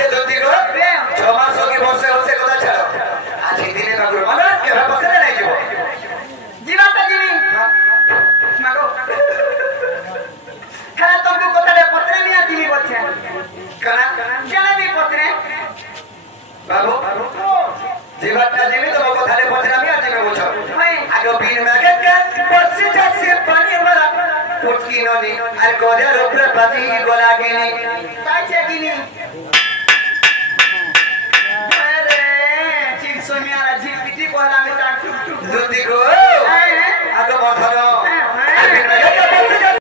ए धोती को 6 मास की वर्षे वर्षे कथा छाड़ो आज दिने नगुर मन केबे पसरे नै जीवो जीवाता जीवी मागो खाना तुमको कथाले पत्रे मिया दिली बच्चे कना केना भी पत्रे बाबू जीवाता जीवी तो कथाले पत्रे मिया दिमे बुझो हाय आगो बिन मागे के पछी जासे पानी मारा पुटकी नदी আর গড়ের উপরে পাতি গলা কিনি কাছে কিনি আরে ঠিক সোনিয়ারা ঝিপিটি কইলা আমি টাক টুক টুক দুদি গো আগে মথার